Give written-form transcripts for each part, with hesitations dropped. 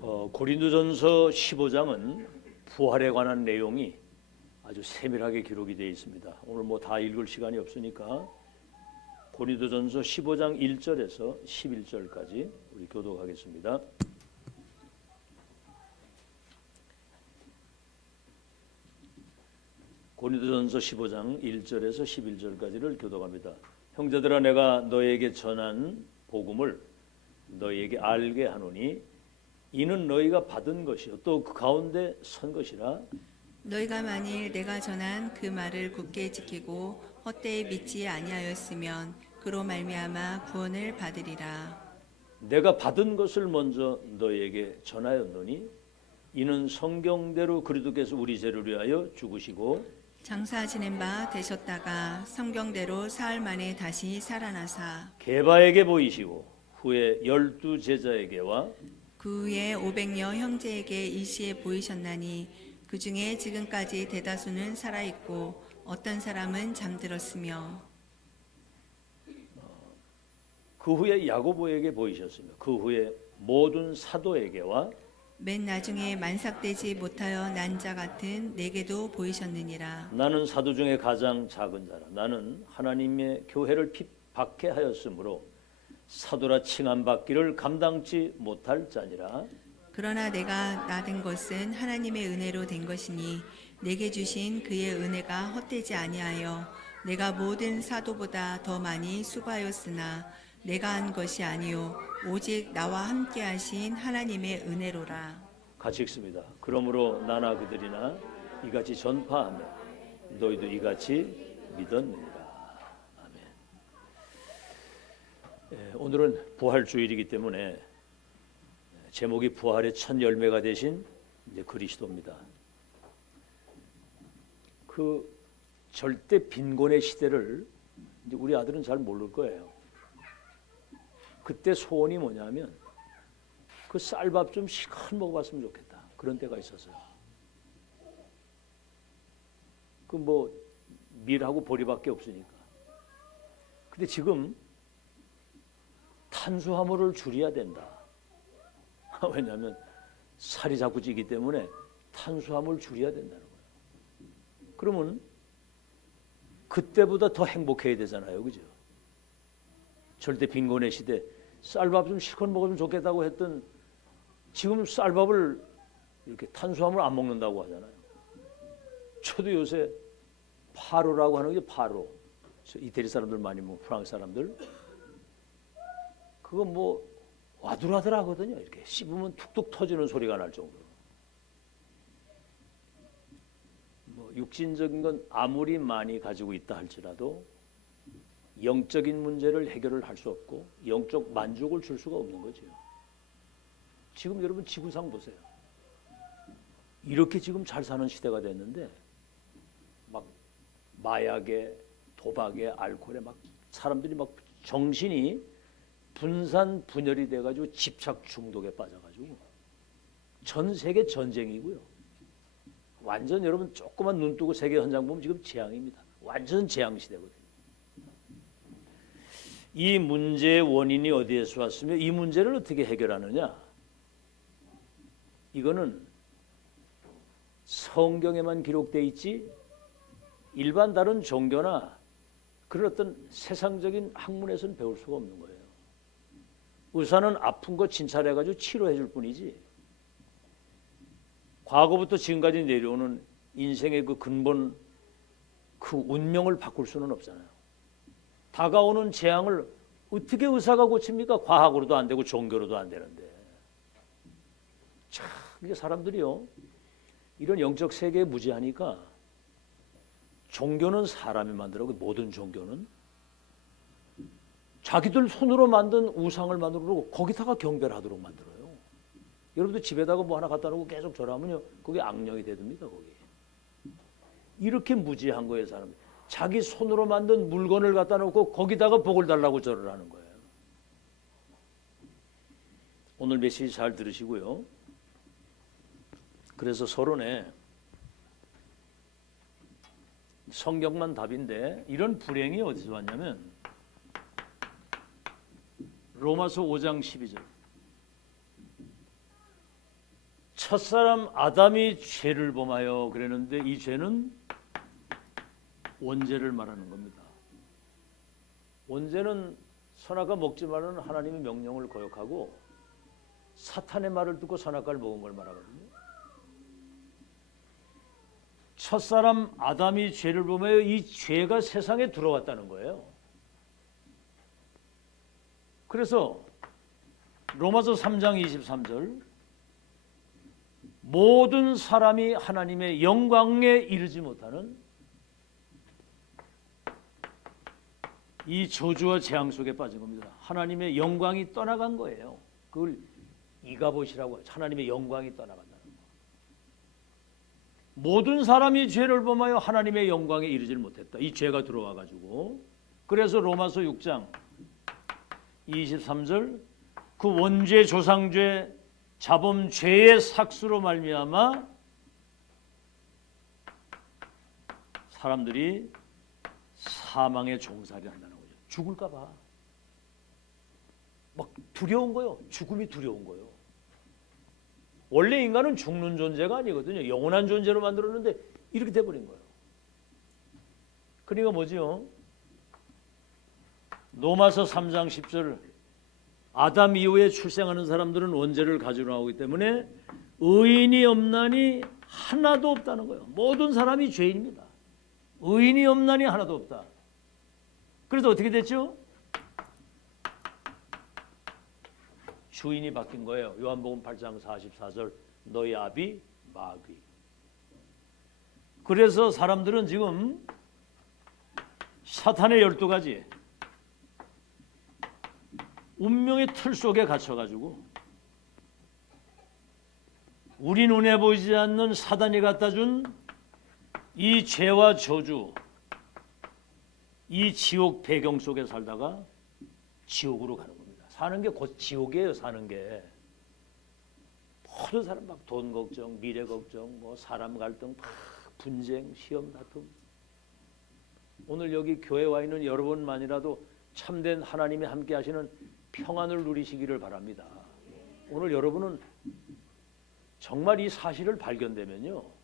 고린도전서 15장은 부활에 관한 내용이 아주 세밀하게 기록이 되어 있습니다. 오늘 뭐 다 읽을 시간이 없으니까 고린도전서 15장 1절에서 11절까지 우리 교독하겠습니다. 고린도전서 15장 1절에서 11절까지를 교독합니다. 형제들아, 내가 너에게 전한 복음을 너희에게 알게 하노니 이는 너희가 받은 것이요 또 그 가운데 선 것이라. 너희가 만일 내가 전한 그 말을 굳게 지키고 헛되이 믿지 아니하였으면 그로 말미암아 구원을 받으리라. 내가 받은 것을 먼저 너희에게 전하였노니 이는 성경대로 그리스도께서 우리 죄를 위하여 죽으시고 장사 지낸 바 되셨다가 성경대로 사흘 만에 다시 살아나사 게바에게 보이시고 후에 12 제자에게와 그 후에 500여 형제에게 일시에 보이셨나니 그 중에 지금까지 대다수는 살아있고 어떤 사람은 잠들었으며 그 후에 야고보에게 보이셨으며 그 후에 모든 사도에게와 맨 나중에 만삭되지 못하여 난 자 같은 내게도 보이셨느니라. 나는 사도 중에 가장 작은 자라. 나는 하나님의 교회를 핍박해 하였으므로 사도라 칭함받기를 감당치 못할 자니라. 그러나 내가 나된 것은 하나님의 은혜로 된 것이니 내게 주신 그의 은혜가 헛되지 아니하여 내가 모든 사도보다 더 많이 수고하였으나 내가 한 것이 아니요 오직 나와 함께 하신 하나님의 은혜로라. 같이 읽습니다. 그러므로 나나 그들이나 이같이 전파하며 너희도 이같이 믿었느니라. 아멘. 오늘은 부활주일이기 때문에 제목이 부활의 첫 열매가 되신 이제 그리스도입니다. 그 절대 빈곤의 시대를 이제 우리 아들은 잘 모를 거예요. 그때 소원이 뭐냐면 그 쌀밥 좀 실컷 먹어봤으면 좋겠다. 그런 때가 있었어요. 그 뭐 밀하고 보리밖에 없으니까. 근데 지금 탄수화물을 줄여야 된다. 왜냐하면 살이 자꾸 찌기 때문에 탄수화물 줄여야 된다는 거예요. 그러면 그때보다 더 행복해야 되잖아요, 그죠? 절대 빈곤의 시대, 쌀밥 좀 실컷 먹으면 좋겠다고 했던 지금 쌀밥을 이렇게 탄수화물 안 먹는다고 하잖아요. 저도 요새 파로라고 하는 게 파로. 이태리 사람들 많이 먹고 프랑스 사람들. 그거 뭐 와들와들 하거든요. 이렇게 씹으면 툭툭 터지는 소리가 날 정도로. 뭐 육신적인 건 아무리 많이 가지고 있다 할지라도 영적인 문제를 해결을 할 수 없고 영적 만족을 줄 수가 없는 거죠. 지금 여러분 지구상 보세요. 이렇게 지금 잘 사는 시대가 됐는데 막 마약에 도박에 알코올에 막 사람들이 막 정신이 분산 분열이 돼가지고 집착 중독에 빠져가지고 전 세계 전쟁이고요. 완전 여러분 조그만 눈 뜨고 세계 현장 보면 지금 재앙입니다. 완전 재앙 시대거든요. 이 문제의 원인이 어디에서 왔으며 이 문제를 어떻게 해결하느냐? 이거는 성경에만 기록되어 있지 일반 다른 종교나 그런 어떤 세상적인 학문에서는 배울 수가 없는 거예요. 의사는 아픈 거 진찰해가지고 치료해 줄 뿐이지 과거부터 지금까지 내려오는 인생의 그 근본 그 운명을 바꿀 수는 없잖아요. 다가오는 재앙을 어떻게 의사가 고칩니까? 과학으로도 안 되고 종교로도 안 되는데. 참 이게 사람들이요 이런 영적 세계에 무지하니까 종교는 사람이 만들고 모든 종교는 자기들 손으로 만든 우상을 만들고 거기다가 경배를 하도록 만들어요. 여러분들 집에다가 뭐 하나 갖다 놓고 계속 절하면요 그게 악령이 되듭니다. 거기 이렇게 무지한 거예요. 사람 자기 손으로 만든 물건을 갖다 놓고 거기다가 복을 달라고 절을 하는 거예요. 오늘 메시지 잘 들으시고요. 그래서 서론에 성경만 답인데 이런 불행이 어디서 왔냐면 로마서 5장 12절 첫사람 아담이 죄를 범하여 그랬는데 이 죄는 원죄를 말하는 겁니다. 원죄는 선악과 먹지 말라는 하나님의 명령을 거역하고 사탄의 말을 듣고 선악과를 먹은 걸 말하거든요. 첫사람 아담이 죄를 범하여 이 죄가 세상에 들어왔다는 거예요. 그래서 로마서 3장 23절 모든 사람이 하나님의 영광에 이르지 못하는 이 저주와 재앙 속에 빠진 겁니다. 하나님의 영광이 떠나간 거예요. 그걸 이가봇이라고 하죠. 하나님의 영광이 떠나간다는 거. 모든 사람이 죄를 범하여 하나님의 영광에 이르지 못했다. 이 죄가 들어와 가지고 그래서 로마서 6장 23절 그 원죄 조상죄 자범 죄의 삭수로 말미암아 사람들이 사망에 종살이 한다는 거죠. 죽을까 봐. 막 두려운 거예요. 죽음이 두려운 거예요. 원래 인간은 죽는 존재가 아니거든요. 영원한 존재로 만들었는데 이렇게 돼버린 거예요. 그러니까 뭐지요? 로마서 3장 10절 아담 이후에 출생하는 사람들은 원죄를 가지고 나오기 때문에 의인이 없나니 하나도 없다는 거예요. 모든 사람이 죄인입니다. 의인이 없나니 하나도 없다. 그래서 어떻게 됐죠? 주인이 바뀐 거예요. 요한복음 8장 44절 너희 아비 마귀. 그래서 사람들은 지금 사탄의 12가지 운명의 틀 속에 갇혀가지고 우리 눈에 보이지 않는 사단이 갖다 준 이 죄와 저주, 이 지옥 배경 속에 살다가 지옥으로 가는 겁니다. 사는 게 곧 지옥이에요. 사는 게 모든 사람 막 돈 걱정, 미래 걱정, 뭐 사람 갈등, 막 분쟁, 시험 다툼. 오늘 여기 교회 와 있는 여러분만이라도 참된 하나님이 함께 하시는 평안을 누리시기를 바랍니다. 오늘 여러분은 정말 이 사실을 발견되면요.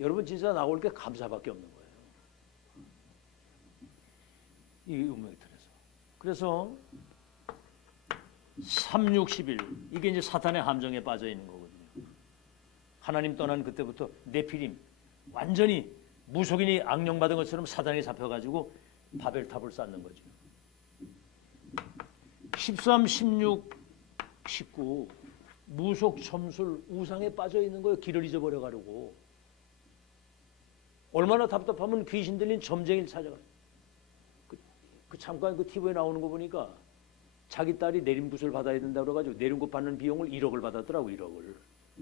여러분 진짜 나올 게 감사밖에 없는 거예요. 이 운명의 틀에서. 그래서 361 이게 이제 사탄의 함정에 빠져 있는 거거든요. 하나님 떠난 그때부터 네피림 완전히 무속인이 악령받은 것처럼 사단이 잡혀가지고 바벨탑을 쌓는 거죠. 13, 16, 19 무속, 점술, 우상에 빠져 있는 거예요. 길을 잊어버려 가려고. 얼마나 답답하면 귀신 들린 점쟁이를 찾아가. 그 잠깐 그 TV에 나오는 거 보니까 자기 딸이 내림굿을 받아야 된다고 그래가지고 내림굿 받는 비용을 1억을 받았더라고. 1억을.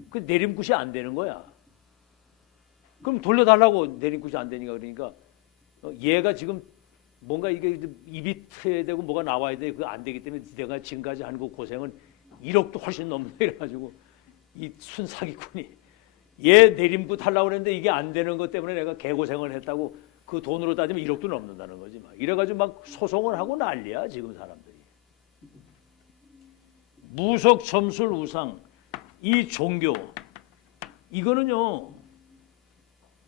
그 내림굿이 안 되는 거야. 그럼 돌려달라고. 내림굿이 안 되니까. 그러니까 얘가 지금 뭔가 이게 입이 트여야 되고 뭐가 나와야 돼. 그거 안 되기 때문에 내가 지금까지 한 그 고생은 1억도 훨씬 넘네. 이래가지고 이 순사기꾼이 얘 내림굿 하려고 했는데 이게 안 되는 것 때문에 내가 개고생을 했다고 그 돈으로 따지면 1억도 넘는다는 거지. 막 이래가지고 막 소송을 하고 난리야 지금 사람들이. 무속, 점술, 우상 이 종교 이거는요.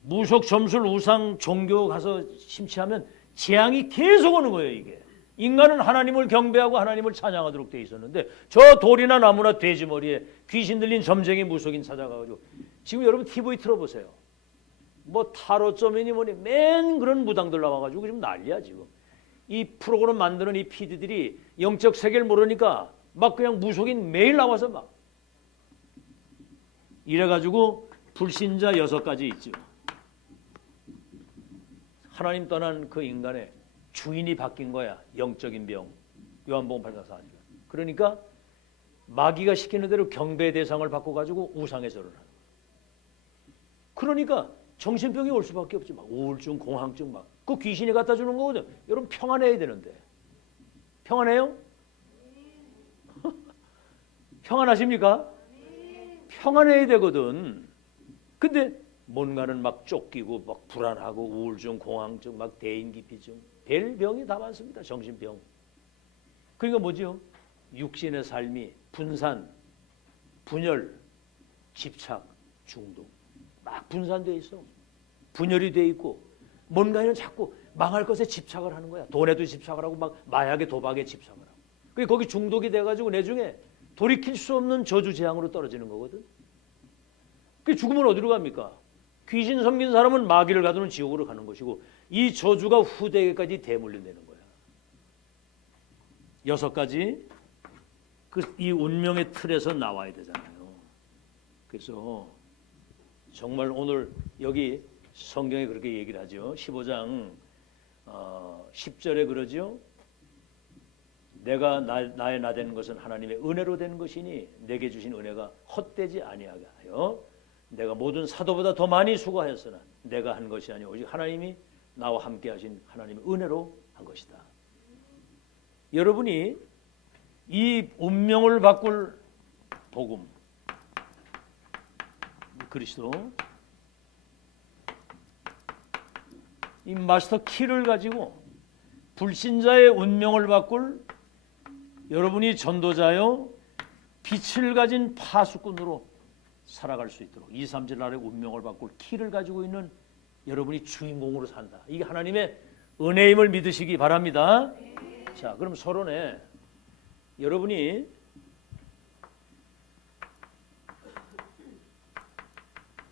무속, 점술, 우상, 종교 가서 심취하면 재앙이 계속 오는 거예요. 이게 인간은 하나님을 경배하고 하나님을 찬양하도록 돼 있었는데 저 돌이나 나무나 돼지머리에 귀신 들린 점쟁이 무속인 찾아가가지고 지금 여러분 TV 틀어보세요. 뭐 타로점이니 뭐니 맨 그런 무당들 나와가지고 지금 난리야 지금. 이 프로그램 만드는 이 PD들이 영적 세계를 모르니까 막 그냥 무속인 매일 나와서 막 이래가지고 불신자 6가지 있죠. 하나님 떠난 그 인간의 주인이 바뀐 거야. 영적인 병. 요한복음 8장 4절. 그러니까 마귀가 시키는 대로 경배 대상을 바꿔가지고 우상에 절을 하는 거야. 그러니까 정신병이 올 수밖에 없지. 막 우울증, 공황증 막. 그 귀신이 갖다 주는 거거든. 여러분 평안해야 되는데. 평안해요? 평안하십니까? 평안해야 되거든. 근데 뭔가는 막 쫓기고 막 불안하고 우울증, 공황증, 막 대인기피증, 별 병이 다 많습니다. 정신병. 그러니까 뭐죠? 육신의 삶이 분산, 분열, 집착, 중독 막 분산돼 있어. 분열이 돼 있고 뭔가에는 자꾸 망할 것에 집착을 하는 거야. 돈에도 집착을 하고 막 마약에 도박에 집착을 하고. 그게 거기 중독이 돼가지고 내중에 돌이킬 수 없는 저주 재앙으로 떨어지는 거거든. 그 죽으면 어디로 갑니까? 귀신 섬긴 사람은 마귀를 가두는 지옥으로 가는 것이고 이 저주가 후대에까지 대물림되는 거야. 6가지 이 운명의 틀에서 나와야 되잖아요. 그래서 정말 오늘 여기 성경에 그렇게 얘기를 하죠. 15장 10절에 그러죠. 내가 나의 나된 것은 하나님의 은혜로 된 것이니 내게 주신 은혜가 헛되지 아니하게 하여 내가 모든 사도보다 더 많이 수고하였으나 내가 한 것이 아니오 오직 하나님이 나와 함께 하신 하나님의 은혜로 한 것이다. 여러분이 이 운명을 바꿀 복음 그리스도 이 마스터 키를 가지고 불신자의 운명을 바꿀 여러분이 전도자요 빛을 가진 파수꾼으로 살아갈 수 있도록 2, 3질 나라의 운명을 바꿀 키를 가지고 있는 여러분이 주인공으로 산다. 이게 하나님의 은혜임을 믿으시기 바랍니다. 자, 그럼 서론에 여러분이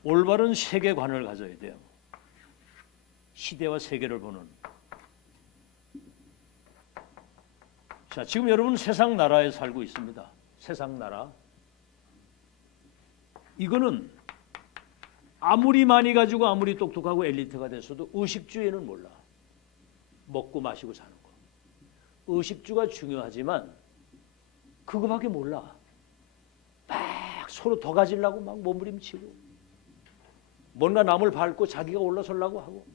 올바른 세계관을 가져야 돼요. 시대와 세계를 보는. 자, 지금 여러분 세상 나라에 살고 있습니다. 세상 나라. 이거는 아무리 많이 가지고 아무리 똑똑하고 엘리트가 됐어도 의식주에는 몰라. 먹고 마시고 사는 거. 의식주가 중요하지만 그거밖에 몰라. 막 서로 더 가지려고 막 몸부림치고 뭔가 남을 밟고 자기가 올라서려고 하고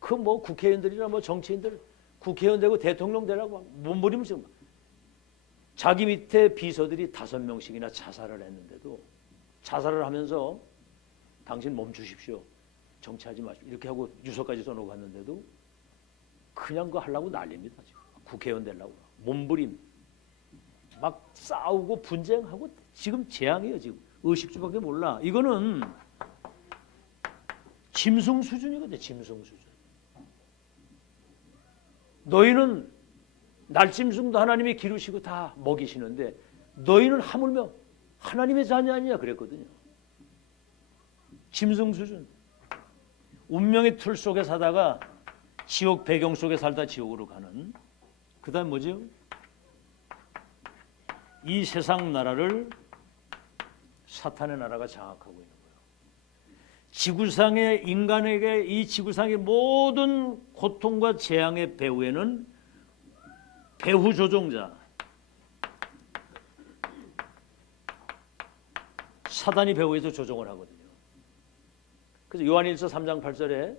그 뭐 국회의원들이나 뭐 정치인들 국회의원 되고 대통령 되라고 몸부림치고 자기 밑에 비서들이 5명씩이나 자살을 했는데도 자살을 하면서 당신 멈추십시오. 정치하지 마십시오. 이렇게 하고 유서까지 써놓고 갔는데도 그냥 그거 하려고 난립니다. 지금. 국회의원 되려고. 몸부림. 막 싸우고 분쟁하고 지금 재앙이에요. 지금. 의식주밖에 몰라. 이거는 짐승 수준이거든. 짐승 수준. 너희는 날짐승도 하나님이 기르시고 다 먹이시는데 너희는 하물며 하나님의 자녀 아니냐 그랬거든요. 짐승 수준. 운명의 틀 속에 사다가 지옥 배경 속에 살다 지옥으로 가는. 그 다음 뭐죠? 이 세상 나라를 사탄의 나라가 장악하고 있는 거예요. 지구상의 인간에게 이 지구상의 모든 고통과 재앙의 배후에는 배후 조종자 사단이 배후에서 조종을 하거든요. 그래서 요한일서 3장 8절에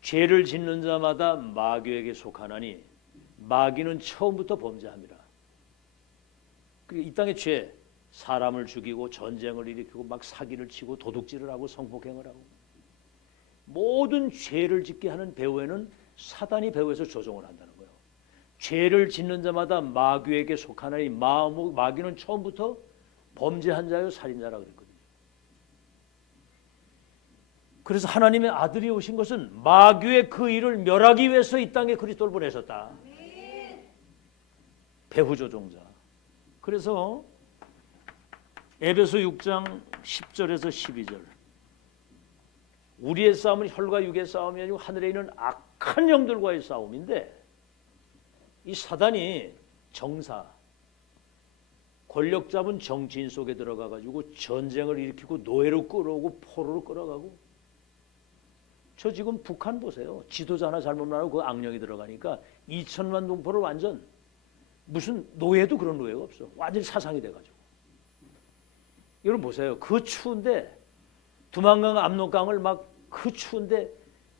죄를 짓는 자마다 마귀에게 속하나니 마귀는 처음부터 범죄함이라. 이 땅의 죄, 사람을 죽이고 전쟁을 일으키고 막 사기를 치고 도둑질을 하고 성폭행을 하고 모든 죄를 짓게 하는 배후에는 사단이 배후에서 조종을 한다는 거예요. 죄를 짓는 자마다 마귀에게 속하나니 마귀는 처음부터 범죄한 자요 살인자라 그랬거든요. 그래서 하나님의 아들이 오신 것은 마귀의 그 일을 멸하기 위해서 이 땅에 그리스도를 보내셨다. 배후 조종자. 그래서 에베소 6장 10절에서 12절 우리의 싸움은 혈과 육의 싸움이 아니고 하늘에 있는 악한 영들과의 싸움인데 이 사단이 정사 권력 잡은 정치인 속에 들어가 가지고 전쟁을 일으키고 노예로 끌어오고 포로로 끌어가고 저 지금 북한 보세요. 지도자 하나 잘못 나고 그 악령이 들어가니까 2천만 동포를 완전 무슨 노예도 그런 노예가 없어. 완전히 사상이 돼가지고. 여러분 보세요. 그 추운데 두만강 압록강을 막 그 추운데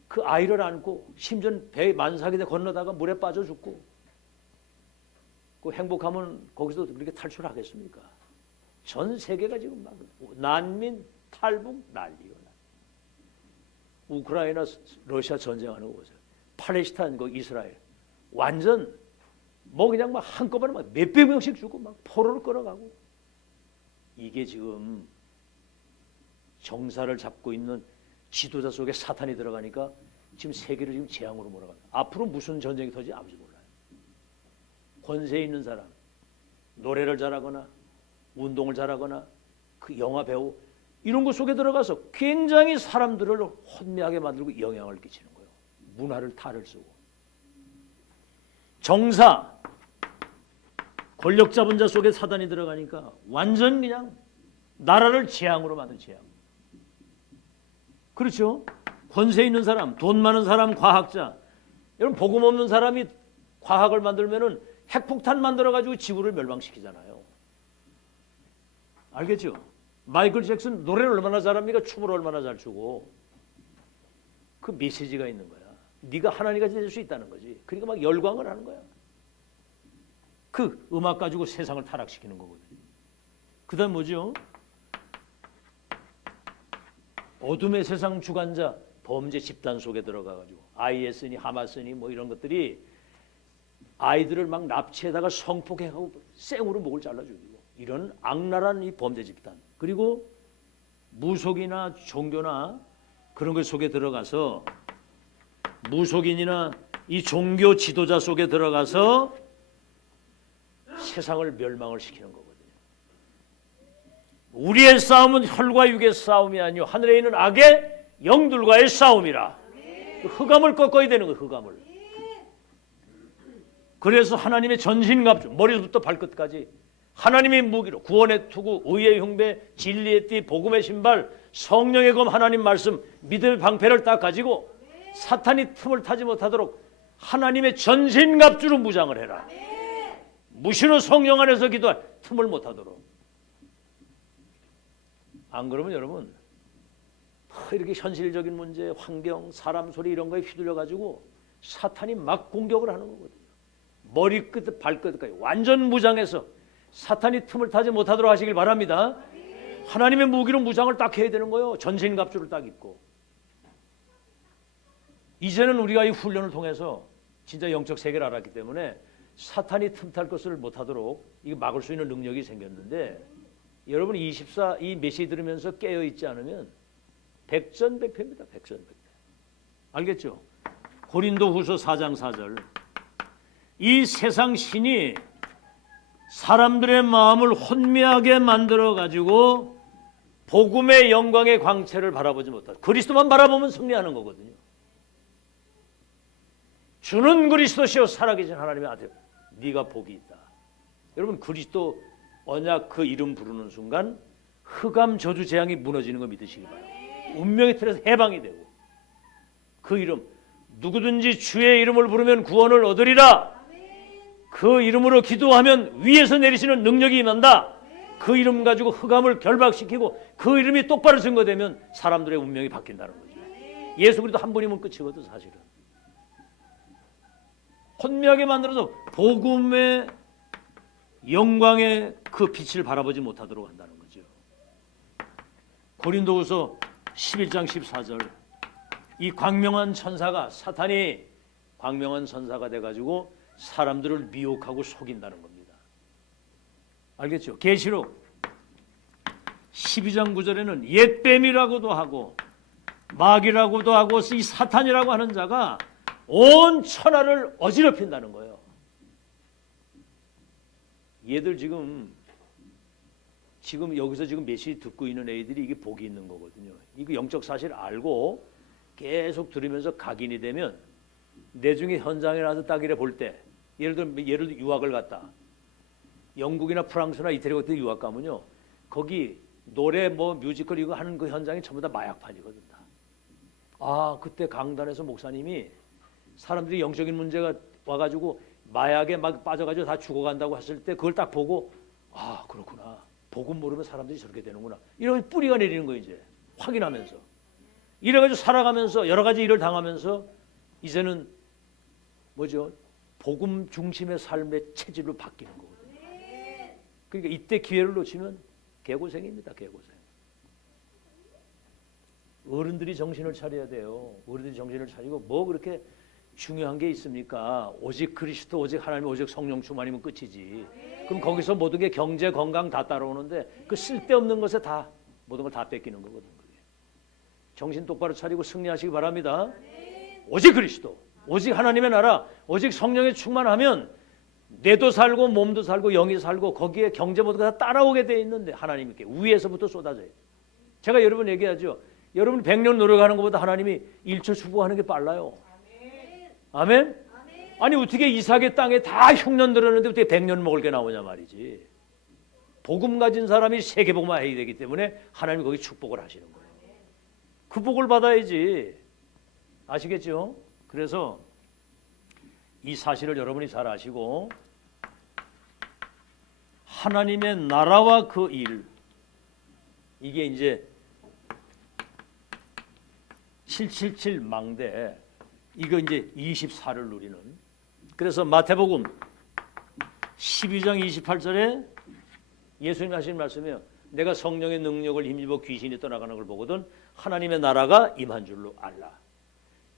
그 아이를 안고 심지어 배 만삭이 돼 건너다가 물에 빠져 죽고 그 행복하면 거기서 그렇게 탈출하겠습니까? 전 세계가 지금 막 난민 탈북 난리요. 우크라이나 러시아 전쟁하는 거 보세요. 팔레스타인 그 이스라엘 완전 뭐 그냥 막 한꺼번에 막 몇백 명씩 죽고 막 포로를 끌어가고 이게 지금 정사를 잡고 있는 지도자 속에 사탄이 들어가니까 지금 세계를 지금 재앙으로 몰아갑니다. 앞으로 무슨 전쟁이 터질지 아무도 몰라요. 권세 있는 사람, 노래를 잘하거나 운동을 잘하거나 그 영화 배우 이런 것 속에 들어가서 굉장히 사람들을 혼미하게 만들고 영향을 끼치는 거예요. 문화를 탈을 쓰고. 정사, 권력 잡은 자 속에 사단이 들어가니까 완전 그냥 나라를 재앙으로 만든 재앙. 그렇죠? 권세 있는 사람, 돈 많은 사람, 과학자. 여러분 복음 없는 사람이 과학을 만들면은 핵폭탄 만들어 가지고 지구를 멸망시키잖아요. 알겠죠? 마이클 잭슨 노래를 얼마나 잘합니까? 춤을 얼마나 잘 추고. 그 메시지가 있는 거야. 네가 하나님과 될 수 있다는 거지. 그러니까 막 열광을 하는 거야. 그 음악 가지고 세상을 타락시키는 거거든요. 그다음 뭐죠? 어둠의 세상 주관자 범죄 집단 속에 들어가가지고 IS니 하마스니 뭐 이런 것들이 아이들을 막 납치해다가 성폭행하고 생으로 목을 잘라 죽이고 이런 악랄한 이 범죄 집단. 그리고 무속이나 종교나 그런 것 속에 들어가서 무속인이나 이 종교 지도자 속에 들어가서 세상을 멸망을 시키는 거거든요. 우리의 싸움은 혈과 육의 싸움이 아니요 하늘에 있는 악의 영들과의 싸움이라. 흑암을 꺾어야 되는 거예요. 흑암을. 그래서 하나님의 전신갑주 머리부터 발끝까지 하나님의 무기로 구원의 투구, 의의 흉배, 진리의 띠, 복음의 신발, 성령의 검, 하나님 말씀, 믿음의 방패를 딱 가지고 사탄이 틈을 타지 못하도록 하나님의 전신갑주로 무장을 해라. 무신호 성령 안에서 기도할 틈을 못하도록. 안 그러면 여러분 이렇게 현실적인 문제, 환경, 사람 소리 이런 거에 휘둘려 가지고 사탄이 막 공격을 하는 거거든요. 머리끝 발끝까지 완전 무장해서 사탄이 틈을 타지 못하도록 하시길 바랍니다. 하나님의 무기로 무장을 딱 해야 되는 거예요. 전신갑주를 딱 입고. 이제는 우리가 이 훈련을 통해서 진짜 영적 세계를 알았기 때문에 사탄이 틈탈 것을 못하도록 이거 막을 수 있는 능력이 생겼는데 여러분 이 메시지 들으면서 깨어있지 않으면 백전백패입니다. 백전백패. 알겠죠? 고린도후서 4장 4절. 이 세상 신이 사람들의 마음을 혼미하게 만들어 가지고 복음의 영광의 광채를 바라보지 못하고 그리스도만 바라보면 승리하는 거거든요. 주는 그리스도시요 살아계신 하나님의 아들. 네가 복이 있다. 여러분 그리스도 언약 그 이름 부르는 순간 흑암 저주 재앙이 무너지는 거 믿으시기 바랍니다. 운명의 틀에서 해방이 되고 그 이름 누구든지 주의 이름을 부르면 구원을 얻으리라. 그 이름으로 기도하면 위에서 내리시는 능력이 임한다. 그 이름 가지고 흑암을 결박시키고 그 이름이 똑바로 증거되면 사람들의 운명이 바뀐다는 거죠. 예수 그리스도 한 분이면 끝이거든 사실은. 혼미하게 만들어서 복음의 영광의 그 빛을 바라보지 못하도록 한다는 거죠. 고린도후서 11장 14절. 이 광명한 천사가 사탄이 광명한 천사가 돼가지고 사람들을 미혹하고 속인다는 겁니다. 알겠죠? 계시록 12장 9절에는 옛뱀이라고도 하고 마귀라고도 하고 이 사탄이라고 하는 자가 온 천하를 어지럽힌다는 거예요. 얘들 지금 여기서 지금 메시지 듣고 있는 애들이 이게 복이 있는 거거든요. 이거 영적 사실 알고 계속 들으면서 각인이 되면 내중에 현장에 나서 딱 이래 볼 때 예를 들어 유학을 갔다. 영국이나 프랑스나 이태리 같은 유학 가면요. 거기 노래 뭐 뮤지컬 이거 하는 그 현장이 전부 다 마약판이거든. 아 그때 강단에서 목사님이 사람들이 영적인 문제가 와가지고 마약에 막 빠져가지고 다 죽어간다고 했을 때 그걸 딱 보고 아 그렇구나. 복음 모르면 사람들이 저렇게 되는구나. 이런 뿌리가 내리는 거예요. 이제 확인하면서. 이래가지고 살아가면서 여러 가지 일을 당하면서 이제는 뭐죠? 복음 중심의 삶의 체질로 바뀌는 거거든요. 그러니까 이때 기회를 놓치면 개고생입니다. 개고생. 어른들이 정신을 차려야 돼요. 어른들이 정신을 차리고 뭐 그렇게 중요한 게 있습니까? 오직 그리스도, 오직 하나님, 오직 성령 충만이면 끝이지. 그럼 거기서 모든 게 경제, 건강 다 따라오는데 그 쓸데없는 것에 다 모든 걸 다 뺏기는 거거든. 그게. 정신 똑바로 차리고 승리하시기 바랍니다. 오직 그리스도, 오직 하나님의 나라, 오직 성령에 충만하면 뇌도 살고 몸도 살고 영이 살고 거기에 경제 모두가 다 따라오게 돼 있는데 하나님께 위에서부터 쏟아져요. 제가 여러분 얘기하죠. 여러분 100년 노력하는 것보다 하나님이 1초 축복하는 게 빨라요. 아멘? 아니 어떻게 이삭의 땅에 다 흉년 들었는데 어떻게 100년 먹을 게 나오냐 말이지. 복음 가진 사람이 세계복음화 해야 되기 때문에 하나님이 거기 축복을 하시는 거예요. 그 복을 받아야지. 아시겠죠? 그래서 이 사실을 여러분이 잘 아시고 하나님의 나라와 그 일, 이게 이제 777 망대, 이거 이제 24를 누리는. 그래서 마태복음 12장 28절에 예수님 하신 말씀이에요. 내가 성령의 능력을 힘입어 귀신이 떠나가는 걸 보거든 하나님의 나라가 임한 줄로 알라.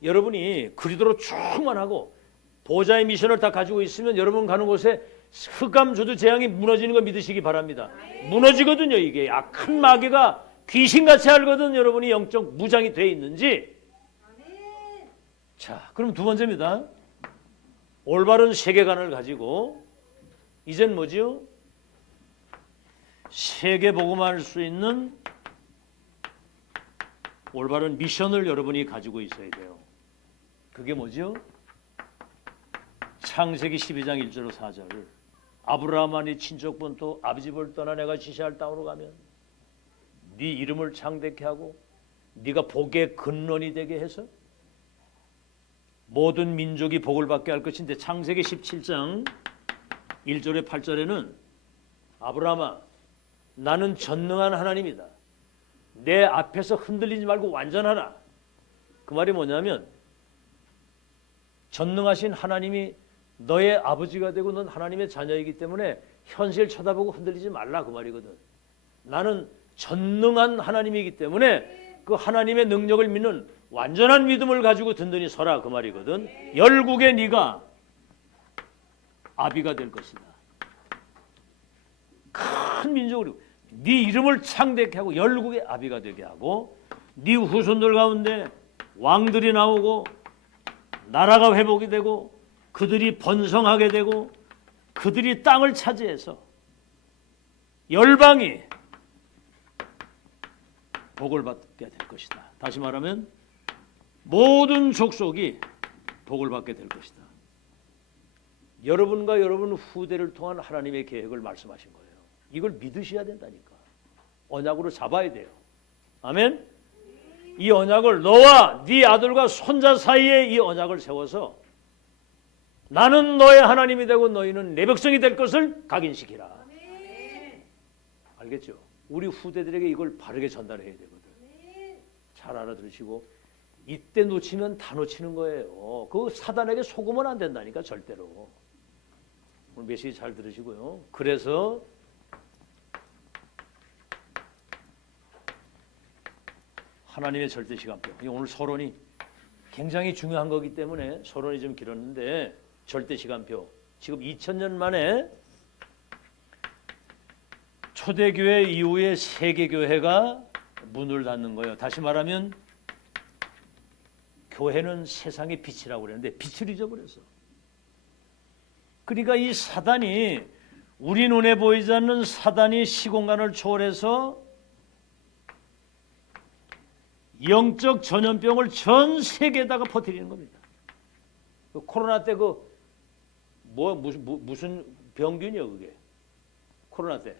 여러분이 그리스도로 충만하고 보좌의 미션을 다 가지고 있으면 여러분 가는 곳에 흑암 저주 재앙이 무너지는 거 믿으시기 바랍니다. 무너지거든요. 이게 악한 마귀가 귀신같이 알거든. 여러분이 영적 무장이 돼 있는지. 자, 그럼 두 번째입니다. 올바른 세계관을 가지고 이젠 뭐지요? 세계 복음화할 수 있는 올바른 미션을 여러분이 가지고 있어야 돼요. 그게 뭐죠? 창세기 12장 1절 4절. 아브라함이 친척 본토 아버지 집을 떠나 내가 지시할 땅으로 가면 네 이름을 창대케 하고 네가 복의 근원이 되게 해서 모든 민족이 복을 받게 할 것인데 창세기 17장 1절에 8절에는 아브라함아 나는 전능한 하나님이다. 내 앞에서 흔들리지 말고 완전하라. 그 말이 뭐냐면 전능하신 하나님이 너의 아버지가 되고 넌 하나님의 자녀이기 때문에 현실 쳐다보고 흔들리지 말라 그 말이거든. 나는 전능한 하나님이기 때문에 그 하나님의 능력을 믿는 완전한 믿음을 가지고 든든히 서라 그 말이거든. 열국의 네가 아비가 될 것이다. 큰 민족으로 네 이름을 창대케 하고 열국의 아비가 되게 하고 네 후손들 가운데 왕들이 나오고 나라가 회복이 되고 그들이 번성하게 되고 그들이 땅을 차지해서 열방이 복을 받게 될 것이다. 다시 말하면 모든 족속이 복을 받게 될 것이다. 여러분과 여러분 후대를 통한 하나님의 계획을 말씀하신 거예요. 이걸 믿으셔야 된다니까. 언약으로 잡아야 돼요. 아멘? 이 언약을 너와 네 아들과 손자 사이에 이 언약을 세워서 나는 너의 하나님이 되고 너희는 내 백성이 될 것을 각인시키라. 알겠죠? 우리 후대들에게 이걸 바르게 전달해야 되거든. 잘 알아들으시고 이때 놓치면 다 놓치는 거예요. 그 사단에게 속으면 안 된다니까 절대로. 오늘 메시지 잘 들으시고요. 그래서 하나님의 절대 시간표. 오늘 서론이 굉장히 중요한 거기 때문에 서론이 좀 길었는데 절대 시간표. 지금 2000년 만에 초대교회 이후에 세계교회가 문을 닫는 거예요. 다시 말하면 교회는 세상의 빛이라고 그랬는데 빛을 잊어버렸어. 그러니까 이 사단이 우리 눈에 보이지 않는 사단이 시공간을 초월해서 영적 전염병을 전 세계에다가 퍼뜨리는 겁니다. 그 코로나 때 무슨 병균이요 그게? 코로나 때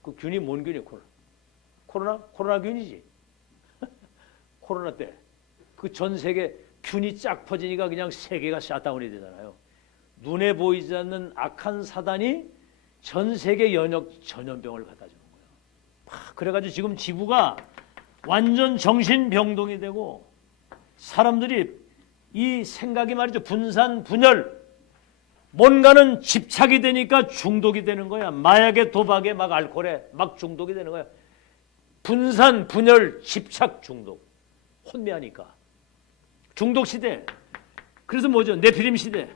그 균이 뭔 균이에요? 코로나균이지. 코로나 때 그 전 세계 균이 쫙 퍼지니까 그냥 세계가 샷다운이 되잖아요. 눈에 보이지 않는 악한 사단이 전 세계 연역 전염병을 갖다 주는 거예요. 그래가지고 지금 지구가 완전 정신병동이 되고 사람들이 이 생각이 말이죠. 분산, 분열, 뭔가는 집착이 되니까 중독이 되는 거야. 마약에, 도박에, 막 알코올에 막 중독이 되는 거야. 분산, 분열, 집착, 중독. 혼미하니까. 중독 시대. 그래서 뭐죠? 네피림 시대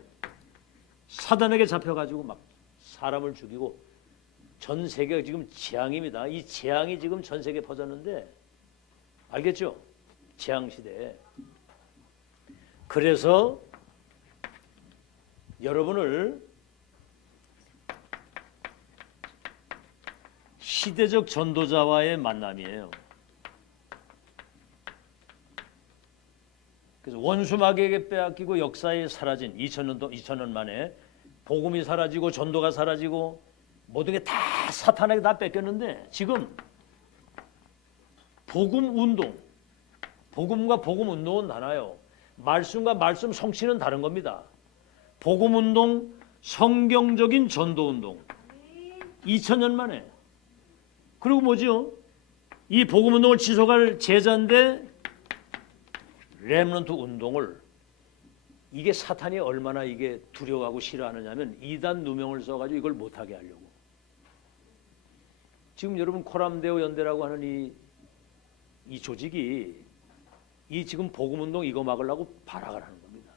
사단에게 잡혀가지고 막 사람을 죽이고 전 세계가 지금 재앙입니다. 이 재앙이 지금 전 세계에 퍼졌는데 알겠죠? 재앙 시대에. 그래서 여러분을 시대적 전도자와의 만남이에요. 그래서 원수 마귀에게 빼앗기고 역사에 사라진 2000년 만에 복음이 사라지고 전도가 사라지고 모든 게 다 사탄에게 다 뺏겼는데 지금 복음 운동, 복음과 복음 운동은 달라요. 말씀과 말씀 성취는 다른 겁니다. 복음 운동, 성경적인 전도 운동 2000년 만에. 그리고 뭐죠? 이 복음 운동을 지속할 제자인데 렘넌트 운동을 이게 사탄이 얼마나 이게 두려워하고 싫어하느냐면 이단 누명을 써가지고 이걸 못하게 하려고. 지금 여러분 코람데오 연대라고 하는 이 조직이 이 지금 복음 운동 이거 막으려고 발악을 하는 겁니다.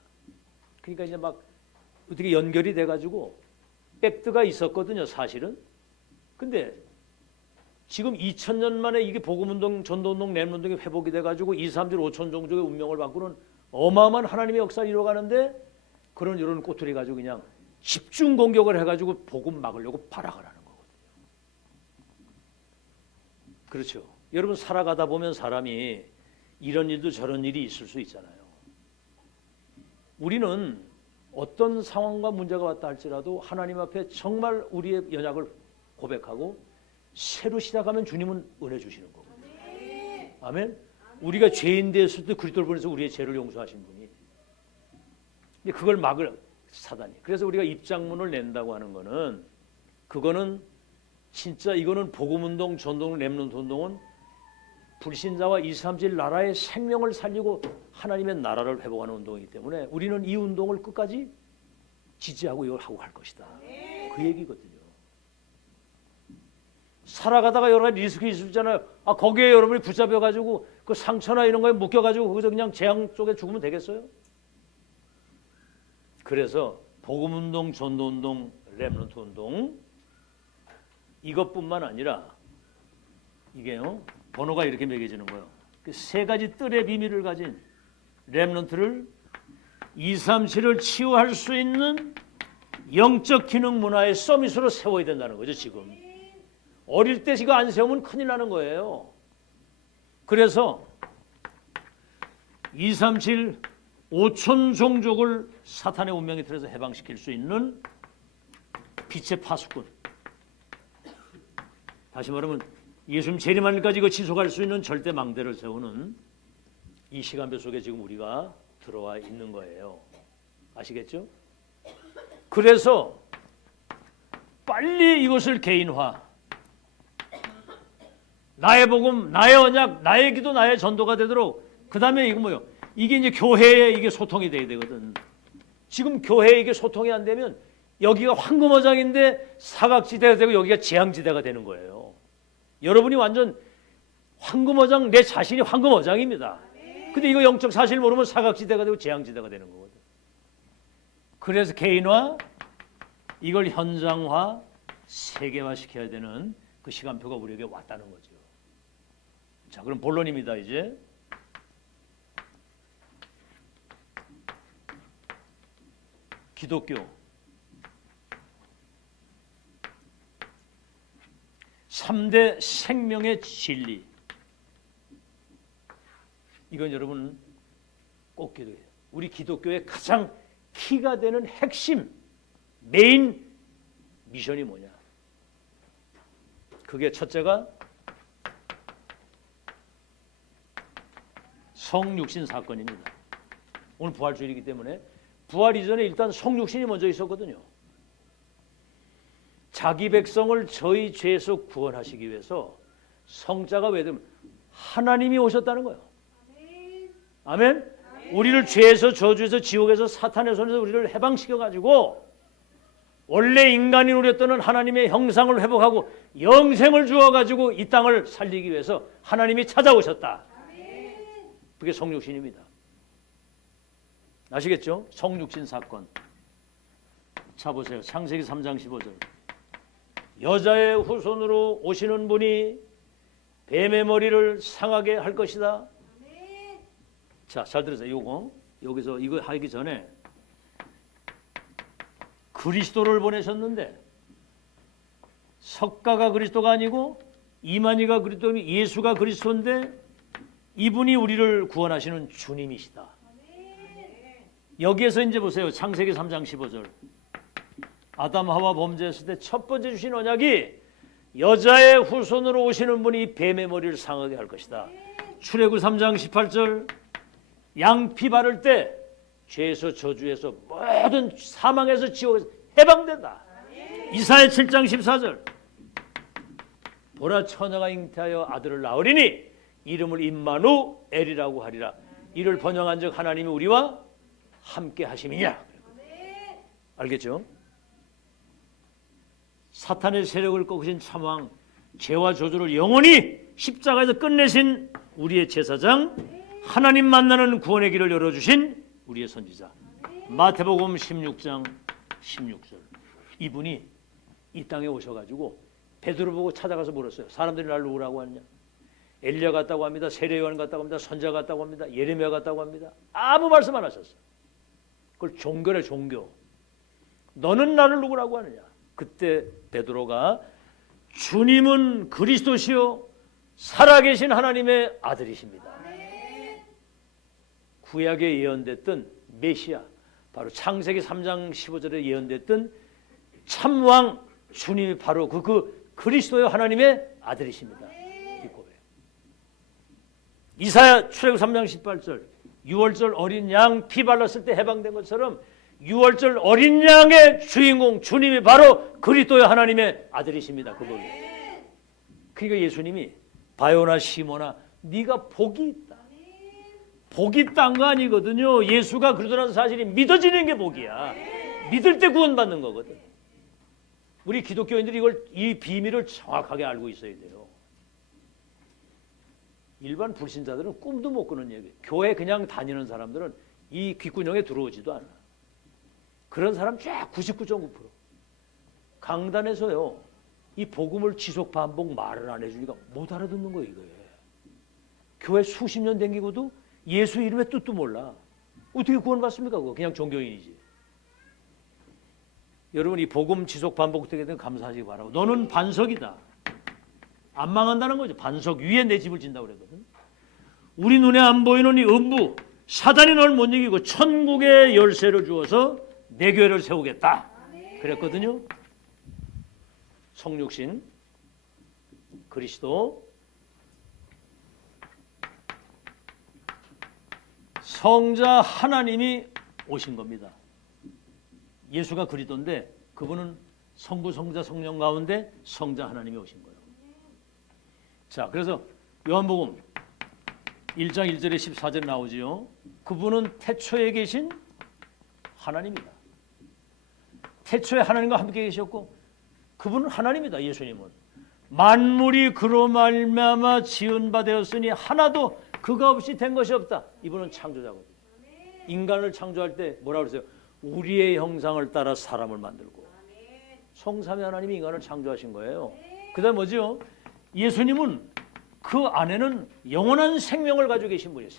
그러니까 이제 막 어떻게 연결이 돼가지고 백드가 있었거든요, 사실은. 근데 지금 2000년 만에 이게 복음운동, 전도운동, 렘넌트운동이 회복이 돼가지고 2, 3주 5천 종족의 운명을 바꾸는 어마어마한 하나님의 역사를 이뤄가는데 그런 이런 꼬투리 가지고 그냥 집중 공격을 해가지고 복음 막으려고 발악을 하는 거거든요. 그렇죠. 여러분 살아가다 보면 사람이 이런 일도 저런 일이 있을 수 있잖아요. 우리는 어떤 상황과 문제가 왔다 할지라도 하나님 앞에 정말 우리의 연약을 고백하고 새로 시작하면 주님은 은혜 주시는 거거든요. 아멘. 우리가 죄인 되었을 때 그리스도를 보내서 우리의 죄를 용서하신 분이. 그걸 막을 사단이. 그래서 우리가 입장문을 낸다고 하는 거는 그거는 진짜 이거는 복음운동, 전도운동, 렘넌트 운동은 불신자와 2, 3질 나라의 생명을 살리고 하나님의 나라를 회복하는 운동이기 때문에 우리는 이 운동을 끝까지 지지하고 이걸 하고 갈 것이다. 그 얘기거든요. 살아가다가 여러 가지 리스크 있을 수 있잖아요. 거기에 여러분이 붙잡혀가지고 그 상처나 이런 거에 묶여가지고 거기서 그냥 재앙 쪽에 죽으면 되겠어요? 그래서 복음운동, 전도운동, 렘넌트 운동 이것뿐만 아니라 이게요 번호가 이렇게 매겨지는 거예요. 그 세 가지 뜰의 비밀을 가진 렘넌트를 2, 3, 7을 치유할 수 있는 영적 기능 문화의 서밋으로 세워야 된다는 거죠. 지금 어릴 때 이거 안 세우면 큰일 나는 거예요. 그래서 2, 3, 7, 5천 종족을 사탄의 운명의 틀에서 해방시킬 수 있는 빛의 파수꾼. 다시 말하면 예수님 재림하늘까지 이거 지속할 수 있는 절대 망대를 세우는 이 시간표 속에 지금 우리가 들어와 있는 거예요. 아시겠죠? 그래서 빨리 이것을 개인화, 나의 복음, 나의 언약, 나의 기도, 나의 전도가 되도록. 그 다음에 이거 뭐요? 이게 이제 교회에 이게 소통이 돼야 되거든. 지금 교회에 이게 소통이 안 되면 여기가 황금어장인데 사각지대가 되고 여기가 재앙지대가 되는 거예요. 여러분이 완전 황금어장, 내 자신이 황금어장입니다. 근데 이거 영적 사실 모르면 사각지대가 되고 재앙지대가 되는 거거든. 그래서 개인화, 이걸 현장화, 세계화 시켜야 되는 그 시간표가 우리에게 왔다는 거죠. 자, 그럼 본론입니다. 이제 기독교 3대 생명의 진리. 이건 여러분 꼭 기도해요. 우리 기독교의 가장 키가 되는 핵심 메인 미션이 뭐냐? 그게 첫째가 성육신 사건입니다. 오늘 부활주일이기 때문에 부활 이전에 일단 성육신이 먼저 있었거든요. 자기 백성을 저희 죄에서 구원하시기 위해서 성자가 왜 되면 하나님이 오셨다는 거예요. 아멘. 우리를 죄에서 저주에서 지옥에서 사탄의 손에서 우리를 해방시켜가지고 원래 인간이 누렸던 하나님의 형상을 회복하고 영생을 주어가지고 이 땅을 살리기 위해서 하나님이 찾아오셨다. 그게 성육신입니다. 아시겠죠? 성육신 사건. 자 보세요. 창세기 3장 15절. 여자의 후손으로 오시는 분이 뱀의 머리를 상하게 할 것이다. 자, 잘 들으세요. 요거 여기서 이거 하기 전에 그리스도를 보내셨는데 석가가 그리스도가 아니고 이만희가 그리스도니 예수가 그리스도인데 이분이 우리를 구원하시는 주님이시다. 여기에서 이제 보세요. 창세기 3장 15절. 아담 하와 범죄했을 때 첫 번째 주신 언약이 여자의 후손으로 오시는 분이 뱀의 머리를 상하게 할 것이다. 출애굽 3장 18절. 양피 바를 때 죄에서 저주에서 모든 사망에서 지옥에서 해방된다. 이사야 7장 14절. 보라 처녀가 잉태하여 아들을 낳으리니 이름을 임마누엘이라고 하리라. 이를 번영한즉 하나님이 우리와 함께 하심이냐. 알겠죠? 사탄의 세력을 꺾으신 참왕, 죄와 저주를 영원히 십자가에서 끝내신 우리의 제사장, 하나님 만나는 구원의 길을 열어주신 우리의 선지자. 마태복음 16장 16절. 이분이 이 땅에 오셔가지고 베드로 보고 찾아가서 물었어요. 사람들이 날 누구라고 하느냐? 엘리야 같다고 합니다. 세례 요한 같다고 합니다. 선지자 같다고 합니다. 예레미야 같다고 합니다. 아무 말씀 안 하셨어요. 그걸 종교래, 종교. 너는 나를 누구라고 하느냐? 그때 베드로가 주님은 그리스도시요 살아계신 하나님의 아들이십니다. 구약에 예언됐던 메시아, 바로 창세기 3장 15절에 예언됐던 참왕 주님이 바로 그 그리스도의 하나님의 아들이십니다. 이사야 출애굽 3장 18절. 6월절 어린 양 피 발랐을 때 해방된 것처럼 6월절 어린 양의 주인공 주님이 바로 그리스도의 하나님의 아들이십니다. 그분이. 그러니까 예수님이 바요나 시모나 네가 복이 있다. 복이 있다는 거 아니거든요. 예수가 그리스도라는 사실이 믿어지는 게 복이야. 믿을 때 구원받는 거거든. 우리 기독교인들이 이 비밀을 정확하게 알고 있어야 돼요. 일반 불신자들은 꿈도 못 꾸는 얘기예요. 교회 그냥 다니는 사람들은 이 귓구녕에 들어오지도 않아. 그런 사람 쫙 99.9%. 강단에서요. 이 복음을 지속 반복 말을 안 해주니까 못 알아듣는 거예요. 이거에. 교회 수십 년 댕기고도 예수 이름의 뜻도 몰라. 어떻게 구원받습니까? 그거 그냥 종교인이지. 여러분 이 복음 지속 반복되게 되면 감사하시기 바라고. 너는 반석이다. 안 망한다는 거죠. 반석 위에 내 집을 진다고 그러거든. 우리 눈에 안 보이는 이 음부 사단이 널 못 이기고 천국의 열쇠를 주어서 내 교회를 세우겠다 그랬거든요. 성육신 그리스도 성자 하나님이 오신 겁니다. 예수가 그리스도인데 그분은 성부 성자 성령 가운데 성자 하나님이 오신 거예요. 자, 그래서 요한복음 1장 1절에 14절에 나오지요. 그분은 태초에 계신 하나님이다. 태초에 하나님과 함께 계셨고 그분은 하나님이다. 예수님은 만물이 그로 말미암아 지은 바 되었으니 하나도 그가 없이 된 것이 없다. 이분은 창조자거든요. 인간을 창조할 때 뭐라고 그러세요? 우리의 형상을 따라 사람을 만들고. 성삼위 하나님이 인간을 창조하신 거예요. 그다음 뭐죠? 예수님은 그 안에는 영원한 생명을 가지고 계신 분이에요.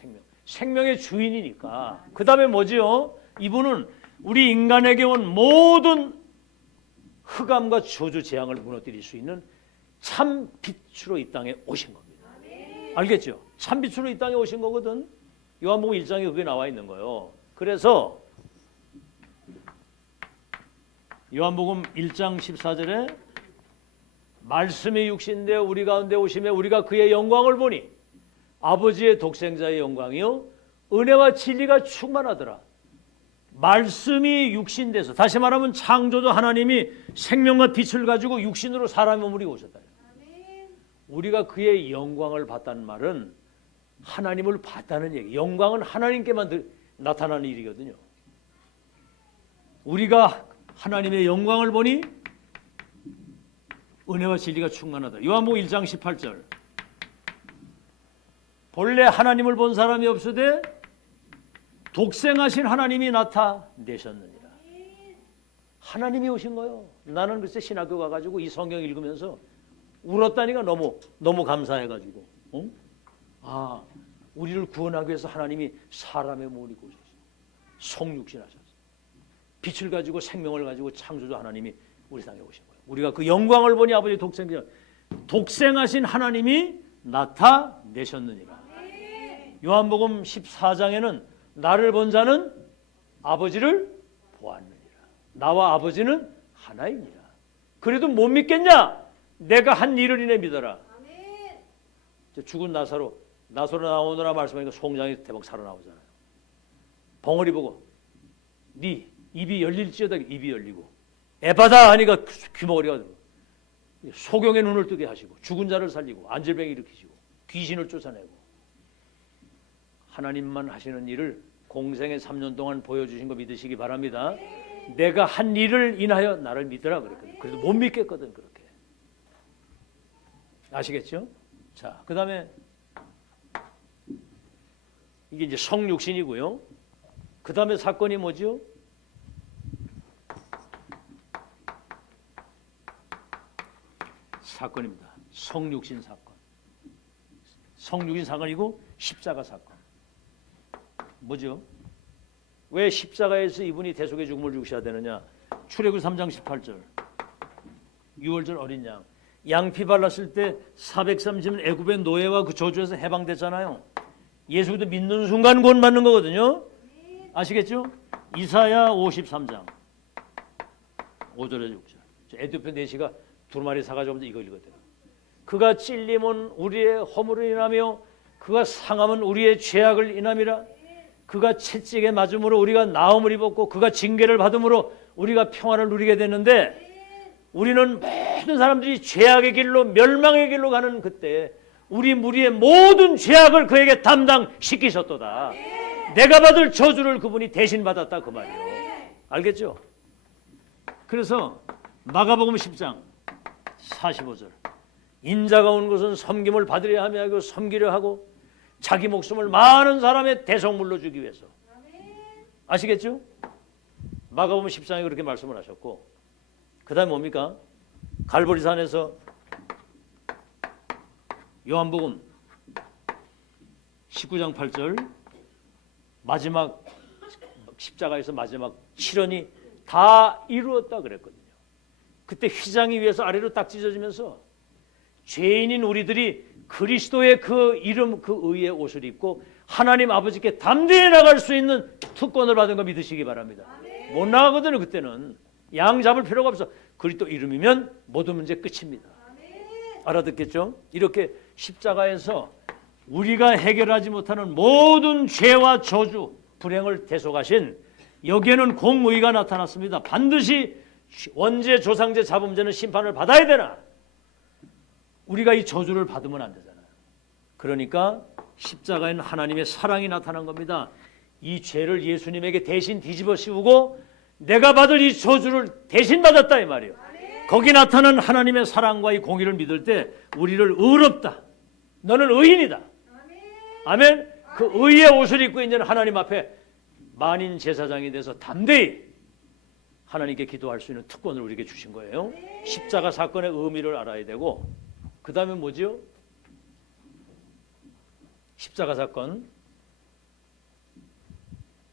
생명의 주인이니까. 그 다음에 뭐지요? 이분은 우리 인간에게 온 모든 흑암과 저주 재앙을 무너뜨릴 수 있는 참 빛으로 이 땅에 오신 겁니다. 알겠죠? 참 빛으로 이 땅에 오신 거거든. 요한복음 1장에 그게 나와 있는 거예요. 그래서 요한복음 1장 14절에 말씀이 육신되어 우리 가운데 오시며 우리가 그의 영광을 보니 아버지의 독생자의 영광이요 은혜와 진리가 충만하더라. 말씀이 육신돼서, 다시 말하면 창조주 하나님이 생명과 빛을 가지고 육신으로 사람의 몸으로 오셨다. 우리가 그의 영광을 봤다는 말은 하나님을 봤다는 얘기. 영광은 하나님께만 나타나는 일이거든요. 우리가 하나님의 영광을 보니 은혜와 진리가 충만하다. 요한복음 1장 18절. 본래 하나님을 본 사람이 없으되 독생하신 하나님이 나타내셨느니라. 하나님이 오신 거예요. 나는 글쎄 신학교 가가지고 이 성경 읽으면서 울었다니까 너무 감사해가지고. 어? 아, 우리를 구원하기 위해서 하나님이 사람의 몸을 입고 오셨어요. 성육신 하셨어요. 빛을 가지고 생명을 가지고 창조주 하나님이 우리 땅에 오신 거예요. 우리가 그 영광을 보니 아버지 독생하신 하나님이 나타내셨느니라. 요한복음 14장에는 나를 본 자는 아버지를 보았느니라. 나와 아버지는 하나이니라. 그래도 못 믿겠냐? 내가 한 일을 인해 믿어라. 죽은 나사로 나오느라 말씀하니까 송장이 대박 살아나오잖아요. 벙어리 보고 네 입이 열릴지어다. 입이 열리고 에바다 하니까 귀머거리가 되고 소경의 눈을 뜨게 하시고 죽은 자를 살리고 안질병 일으키시고 귀신을 쫓아내고 하나님만 하시는 일을 공생의 3년 동안 보여주신 거 믿으시기 바랍니다. 내가 한 일을 인하여 나를 믿으라 그랬거든. 그래도 못 믿겠거든. 그렇게 아시겠죠? 자, 그 다음에 이게 이제 성육신이고요. 그 다음에 사건이 뭐죠? 사건입니다. 성육신 사건. 성육신 사건이고 십자가 사건. 뭐죠? 왜 십자가에서 이분이 대속의 죽음을 죽으셔야 되느냐? 출애굽 3장 18절. 유월절 어린 양. 양피 발랐을 때 430년 애굽의 노예와 그 저주에서 해방됐잖아요. 예수도 믿는 순간 구원 받는 거거든요. 아시겠죠? 이사야 53장 5절에서 6절. 에티오피아 내시가 두루마리 사가지고 이거 읽었대요. 그가 찔림은 우리의 허물을 인하며 그가 상함은 우리의 죄악을 인함이라. 그가 채찍에 맞음으로 우리가 나음을 입었고 그가 징계를 받음으로 우리가 평안을 누리게 됐는데 우리는 모든 사람들이 죄악의 길로 멸망의 길로 가는 그때 우리 무리의 모든 죄악을 그에게 담당시키셨도다. 내가 받을 저주를 그분이 대신 받았다 그 말이에요. 알겠죠? 그래서 마가복음 10장 45절 인자가 온 것은 섬김을 받으려 하며 하고 섬기려 하고 자기 목숨을 많은 사람의 대속물로 주기 위해서. 아시겠죠? 마가복음 10장에 그렇게 말씀을 하셨고 그 다음에 뭡니까? 갈보리산에서 요한복음 19장 8절 마지막 십자가에서 마지막 실현이 다 이루었다 그랬거든요. 그때 휘장이 위에서 아래로 딱 찢어지면서 죄인인 우리들이 그리스도의 그 이름 그 의의 옷을 입고 하나님 아버지께 담대히 나갈 수 있는 특권을 받은 거 믿으시기 바랍니다. 못 나가거든요. 그때는 양 잡을 필요가 없어. 그리스도 이름이면 모든 문제 끝입니다. 알아듣겠죠? 이렇게 십자가에서 우리가 해결하지 못하는 모든 죄와 저주, 불행을 대속하신 여기에는 공의가 나타났습니다. 반드시 원죄, 조상죄, 자범죄는 심판을 받아야 되나? 우리가 이 저주를 받으면 안 되잖아요. 그러니까 십자가에는 하나님의 사랑이 나타난 겁니다. 이 죄를 예수님에게 대신 뒤집어 씌우고 내가 받을 이 저주를 대신 받았다 이 말이에요. 거기 나타난 하나님의 사랑과 이 공의를 믿을 때 우리를 의롭다. 너는 의인이다. 아멘. 그 의의 옷을 입고 이제 하나님 앞에 만인 제사장이 돼서 담대히 하나님께 기도할 수 있는 특권을 우리에게 주신 거예요. 십자가 사건의 의미를 알아야 되고 그 다음에 뭐죠? 십자가 사건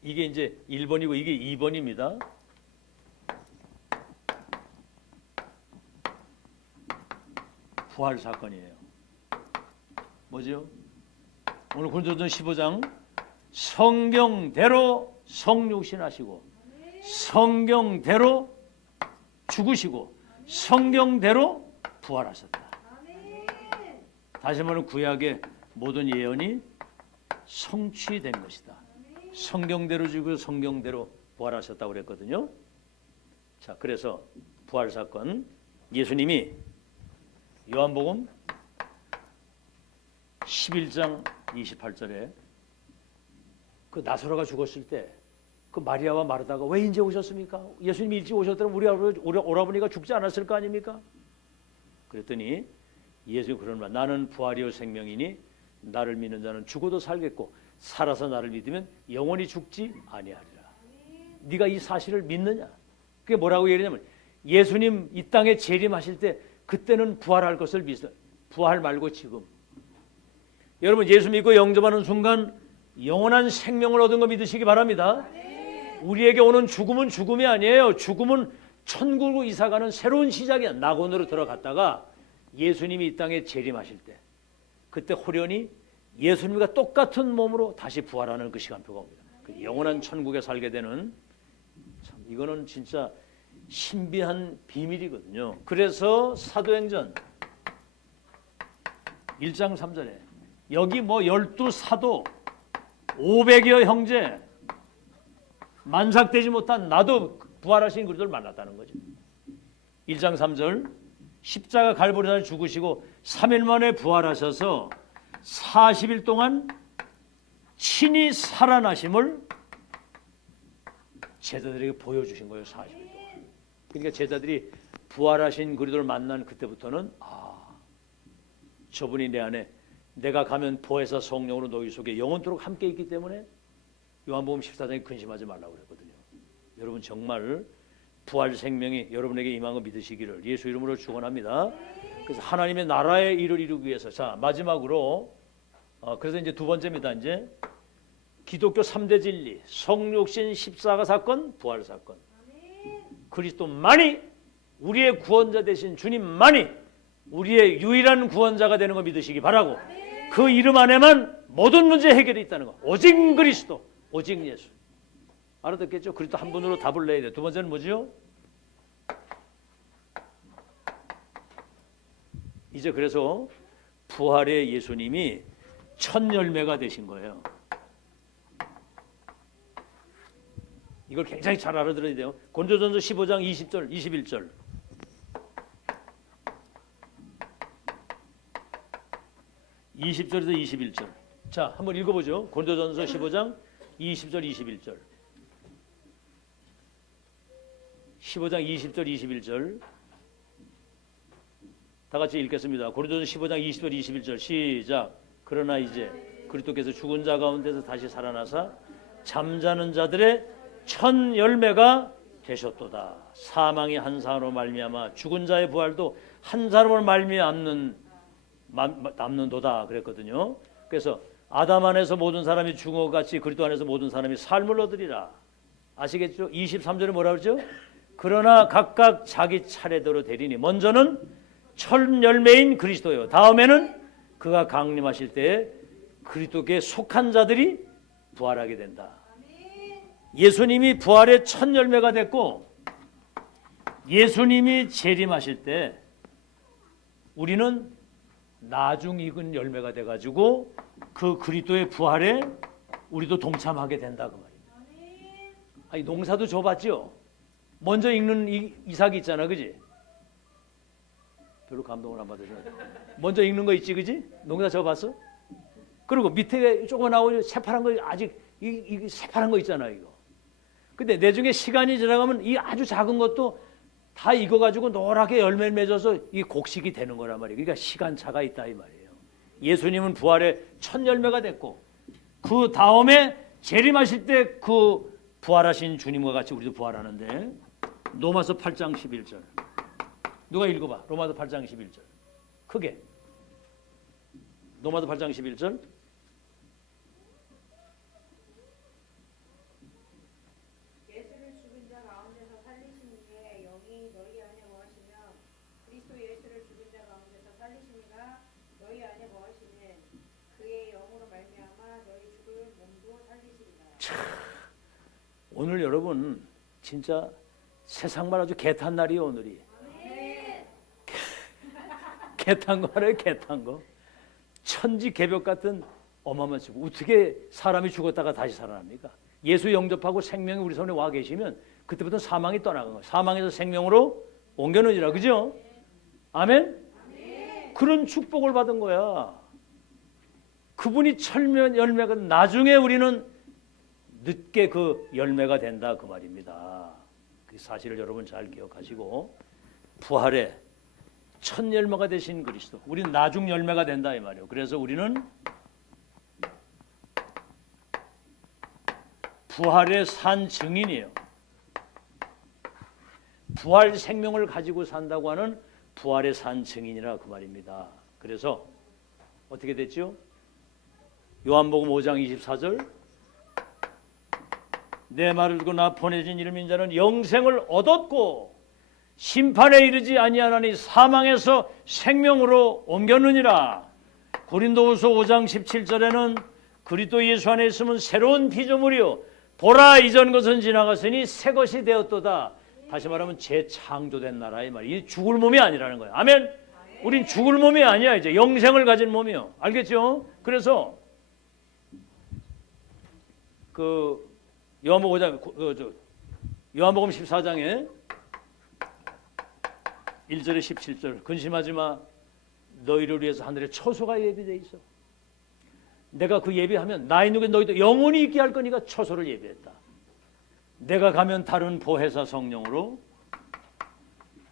이게 이제 1번이고 이게 2번입니다. 부활 사건이에요. 뭐죠? 오늘 고린도전 15장 성경대로 성육신하시고 성경대로 죽으시고 성경대로 부활하셨다. 다시 말하면 구약의 모든 예언이 성취된 것이다. 성경대로 죽고 성경대로 부활하셨다고 그랬거든요. 자, 그래서 부활 사건 예수님이 요한복음 11장 28절에 그 나사로가 죽었을 때 그 마리아와 마르다가 왜 이제 오셨습니까? 예수님이 일찍 오셨더라면 우리 오라버니가 죽지 않았을 거 아닙니까? 그랬더니 예수님 그런 말 나는 부활이요 생명이니 나를 믿는 자는 죽어도 살겠고 살아서 나를 믿으면 영원히 죽지 아니하리라. 네가 이 사실을 믿느냐? 그게 뭐라고 얘기하냐면 예수님 이 땅에 재림하실 때 그때는 부활할 것을 믿어. 부활 말고 지금. 여러분 예수 믿고 영접하는 순간 영원한 생명을 얻은 거 믿으시기 바랍니다. 우리에게 오는 죽음은 죽음이 아니에요. 죽음은 천국으로 이사가는 새로운 시작이야. 낙원으로 들어갔다가 예수님이 이 땅에 재림하실 때 그때 호련히 예수님과 똑같은 몸으로 다시 부활하는 그 시간표가 옵니다. 그 영원한 천국에 살게 되는, 참 이거는 진짜 신비한 비밀이거든요. 그래서 사도행전 1장 3절에 여기 뭐 12사도 500여 형제 만삭되지 못한 나도 부활하신 그리스도를 만났다는 거죠. 1장 3절 십자가 갈보리산에 죽으시고 3일 만에 부활하셔서 40일 동안 친히 살아나심을 제자들에게 보여주신 거예요. 40일 동안. 그러니까 제자들이 부활하신 그리스도를 만난 그때부터는 저분이 내 안에, 내가 가면 보혜사 성령으로 너희 속에 영원토록 함께 있기 때문에 요한복음 14장에 근심하지 말라고 그랬거든요. 여러분 정말 부활 생명이 여러분에게 임한 거 믿으시기를 예수 이름으로 축원합니다. 그래서 하나님의 나라의 일을 이루기 위해서, 자 마지막으로 그래서 이제 두 번째입니다. 이제 기독교 3대 진리, 성육신 십자가 사건, 부활 사건. 그리스도만이 우리의 구원자 되신 주님만이 우리의 유일한 구원자가 되는 거 믿으시기 바라고, 그 이름 안에만 모든 문제 해결이 있다는 거. 오직 그리스도, 오직 예수. 알아듣겠죠? 그리스도 한 분으로 답을 내야 돼. 두 번째는 뭐죠? 이제 그래서 부활의 예수님이 첫 열매가 되신 거예요. 이걸 굉장히 잘 알아들어야 돼요. 고린도전서 15장 20절, 21절. (20절에서 21절) 자, 한번 읽어보죠. 고린도전서 15장 20절, 21절. 15장 20절, 21절. 다 같이 읽겠습니다. 고린도전서 15장 20절, 21절. 시작. 그러나 이제 그리스도께서 죽은 자 가운데서 다시 살아나사 잠자는 자들의 첫 열매가 되셨도다. 사망이 한 사람으로 말미암아 죽은 자의 부활도 한 사람으로 남는도다 그랬거든요. 그래서 아담 안에서 모든 사람이 죽은 것 같이 그리스도 안에서 모든 사람이 삶을 얻으리라. 아시겠죠? 23절에 뭐라 그러죠? 그러나 각각 자기 차례대로 되리니 먼저는 첫 열매인 그리스도요, 다음에는 그가 강림하실 때에 그리스도께 속한 자들이 부활하게 된다. 예수님이 부활의 첫 열매가 됐고 예수님이 재림하실 때 우리는 나중 익은 열매가 돼가지고 그 그리스도의 부활에 우리도 동참하게 된다 그 말입니다. 아니 농사도 줘봤죠. 먼저 익는 이삭이 있잖아, 그지? 별로 감동을 안 받으셔. 먼저 익는 거 있지, 그지? 농사 줘봤어? 그리고 밑에 조금 나오죠. 새파란 거, 아직 이 새파란 거 있잖아, 이거. 근데 나중에 시간이 지나가면 이 아주 작은 것도 다 익어가지고 노랗게 열매를 맺어서 이 곡식이 되는 거란 말이에요. 그러니까 시간차가 있다 이 말이에요. 예수님은 부활의 첫 열매가 됐고 그 다음에 재림하실 때 그 부활하신 주님과 같이 우리도 부활하는데, 로마서 8장 11절 누가 읽어봐. 로마서 8장 11절 크게. 로마서 8장 11절. 오늘 여러분 진짜 세상만 아주 개탄 날이에요. 오늘이 개탄 거 알아요? 개탄 거. 천지 개벽 같은 어마어마한事. 어떻게 사람이 죽었다가 다시 살아납니까? 예수 영접하고 생명이 우리 손에 와 계시면 그때부터 사망이 떠나간 거예요. 사망에서 생명으로 옮겨놓으리라. 그죠? 아멘? 그런 축복을 받은 거야. 그분이 철면 열매가, 나중에 우리는 늦게 그 열매가 된다 그 말입니다. 그 사실을 여러분 잘 기억하시고, 부활의 첫 열매가 되신 그리스도, 우리는 나중 열매가 된다 이 말이에요. 그래서 우리는 부활의 산 증인이에요. 부활 생명을 가지고 산다고 하는 부활의 산 증인이라 그 말입니다. 그래서 어떻게 됐죠? 요한복음 5장 24절 내 말을 듣고 나 보내진 이를 믿는 자는 영생을 얻었고 심판에 이르지 아니하나니 사망에서 생명으로 옮겼느니라. 고린도후서 5장 17절에는 그리스도 예수 안에 있으면 새로운 피조물이요 보라 이전 것은 지나갔으니 새 것이 되었도다. 다시 말하면 재창조된 나라의 말이 이 죽을 몸이 아니라는 거예요. 아멘. 우린 죽을 몸이 아니야. 이제 영생을 가진 몸이요. 알겠죠? 그래서 그 요한복음 5장 요한복음 14장에 1절에 17절 근심하지 마 너희를 위해서 하늘에 처소가 예비되어 있어. 내가 그 예비하면 나 있는 게 너희도 영원히 있게 할 거니까 처소를 예비했다. 내가 가면 다른 보혜사 성령으로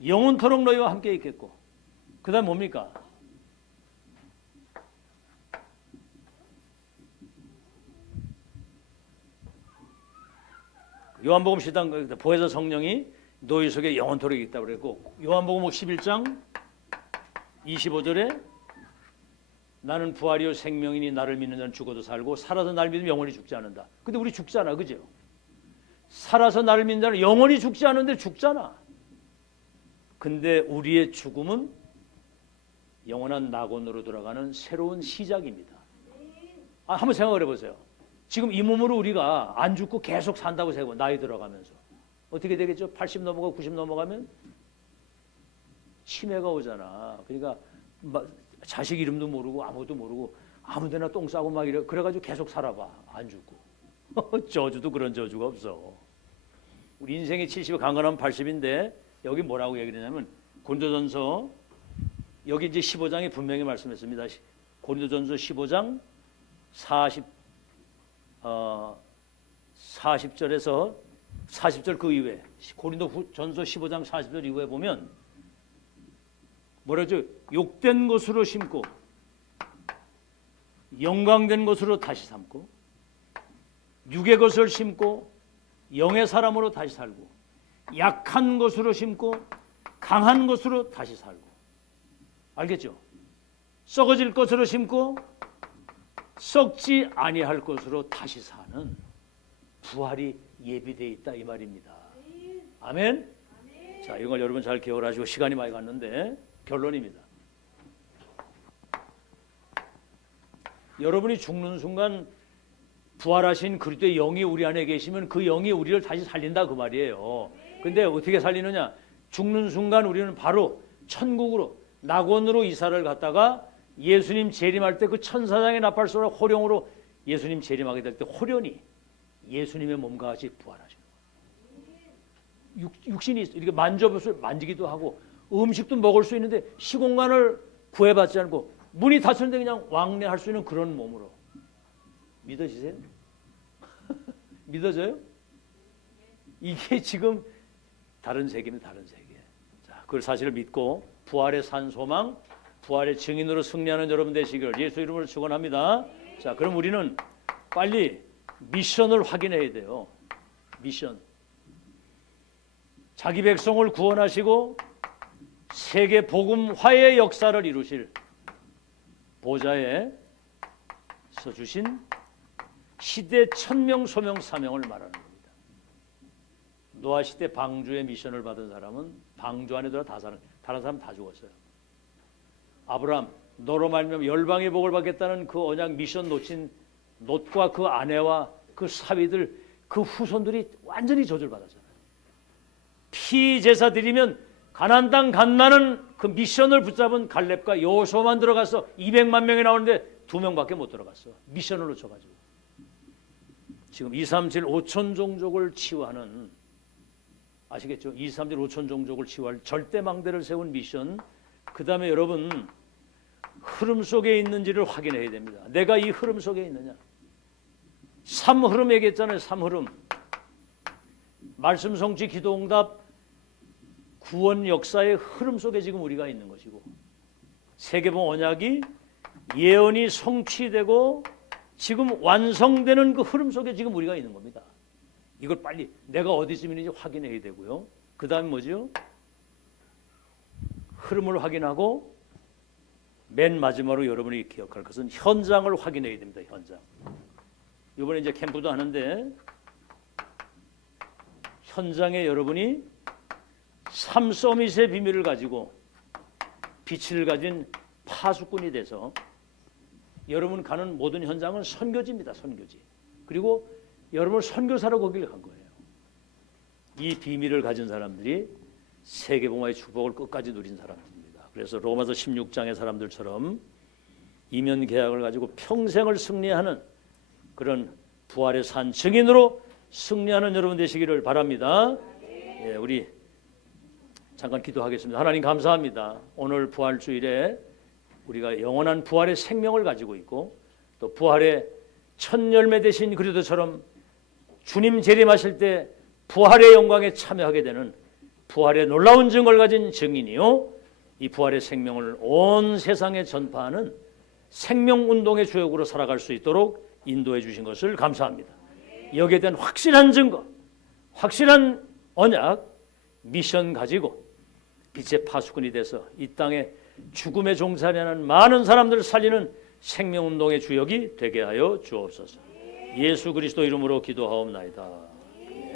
영원토록 너희와 함께 있겠고 그 다음 뭡니까? 요한복음 10장 보혜사 성령이 너희 속에 영원토록 있다고 그랬고 요한복음 11장 25절에 나는 부활이요 생명이니 나를 믿는 자는 죽어도 살고 살아서 나를 믿으면 영원히 죽지 않는다. 근데 우리 죽잖아. 그죠? 살아서 나를 믿는 자는 영원히 죽지 않는데 죽잖아. 근데 우리의 죽음은 영원한 낙원으로 돌아가는 새로운 시작입니다. 한번 생각을 해보세요. 지금 이 몸으로 우리가 안 죽고 계속 산다고 생각하고 나이 들어가면서 어떻게 되겠죠? 80 넘어가고 90 넘어가면 치매가 오잖아. 그러니까 자식 이름도 모르고 아무것도 모르고 아무데나 똥 싸고 막 이래. 그래가지고 계속 살아봐. 안 죽고. 저주도 그런 저주가 없어. 우리 인생이 70에 강건하면 80인데 여기 뭐라고 얘기를 하냐면 고린도전서 여기 이제 15장에 분명히 말씀했습니다. 고린도전서 15장 40절에서 40절 그 이후에 고린도전서 15장 40절 이후에 보면 뭐라죠? 욕된 것으로 심고 영광된 것으로 다시 삼고 육의 것을 심고 영의 사람으로 다시 살고 약한 것으로 심고 강한 것으로 다시 살고 알겠죠? 썩어질 것으로 심고 썩지 아니할 것으로 다시 사는 부활이 예비되어 있다 이 말입니다. 아멘? 자, 이걸 여러분 잘 기억을 하시고 시간이 많이 갔는데 결론입니다. 여러분이 죽는 순간 부활하신 그리스도의 영이 우리 안에 계시면 그 영이 우리를 다시 살린다 그 말이에요. 근데 어떻게 살리느냐? 죽는 순간 우리는 바로 천국으로 낙원으로 이사를 갔다가 예수님 재림할 때 그 천사장의 나팔소리 호령으로 예수님 재림하게 될 때 호련히 예수님의 몸과 같이 부활하시는 거예요. 육신이 이렇게 만지기도 하고 음식도 먹을 수 있는데 시공간을 구애받지 않고 문이 닫혔는데 그냥 왕래할 수 있는 그런 몸으로. 믿어지세요? 믿어져요? 이게 지금 다른 세계입니다. 다른 세계. 자, 그걸 사실을 믿고 부활의 산 소망, 부활의 증인으로 승리하는 여러분 되시기를 예수 이름으로 축원합니다. 자, 그럼 우리는 빨리 미션을 확인해야 돼요. 미션. 자기 백성을 구원하시고 세계 복음화의 역사를 이루실 보좌에 서 주신 시대 천명 소명 사명을 말하는 겁니다. 노아 시대 방주의 미션을 받은 사람은 방주 안에 들어 다 사는, 다른 사람 다 죽었어요. 아브라함 너로 말미암아 열방의 복을 받겠다는 그 언약 미션 놓친 롯과 그 아내와 그 사위들 그 후손들이 완전히 저주받았잖아요. 피 제사 드리면 가나안 땅 간다는 그 미션을 붙잡은 갈렙과 여호수아만 들어가서 200만 명이 나오는데 2명밖에 못 들어갔어. 미션을 놓쳐가지고. 지금 237 5천 종족을 치유하는 아시겠죠? 237 5천 종족을 치유할 절대망대를 세운 미션. 그 다음에 여러분 흐름 속에 있는지를 확인해야 됩니다. 내가 이 흐름 속에 있느냐. 3흐름 얘기했잖아요. 3흐름. 말씀 성취 기도응답 구원 역사의 흐름 속에 지금 우리가 있는 것이고 세계봉 언약이 예언이 성취되고 지금 완성되는 그 흐름 속에 지금 우리가 있는 겁니다. 이걸 빨리 내가 어디쯤 있는지 확인해야 되고요. 그 다음에 뭐죠? 흐름을 확인하고 맨 마지막으로 여러분이 기억할 것은 현장을 확인해야 됩니다. 현장. 이번에 이제 캠프도 하는데 현장에 여러분이 삼서밋의 비밀을 가지고 빛을 가진 파수꾼이 돼서 여러분 가는 모든 현장은 선교지입니다. 선교지. 그리고 여러분을 선교사로 거길 간 거예요. 이 비밀을 가진 사람들이 세계복음화의 축복을 끝까지 누린 사람들입니다. 그래서 로마서 16장의 사람들처럼 이면 계약을 가지고 평생을 승리하는 그런 부활의 산 증인으로 승리하는 여러분 되시기를 바랍니다. 예, 우리 잠깐 기도하겠습니다. 하나님 감사합니다. 오늘 부활주일에 우리가 영원한 부활의 생명을 가지고 있고 또 부활의 첫 열매 되신 그리스도처럼 주님 재림하실 때 부활의 영광에 참여하게 되는 부활의 놀라운 증거를 가진 증인이요, 이 부활의 생명을 온 세상에 전파하는 생명운동의 주역으로 살아갈 수 있도록 인도해 주신 것을 감사합니다. 여기에 대한 확실한 증거, 확실한 언약, 미션 가지고 빛의 파수꾼이 돼서 이 땅에 죽음의 종살이하는 많은 사람들을 살리는 생명운동의 주역이 되게 하여 주옵소서. 예수 그리스도 이름으로 기도하옵나이다.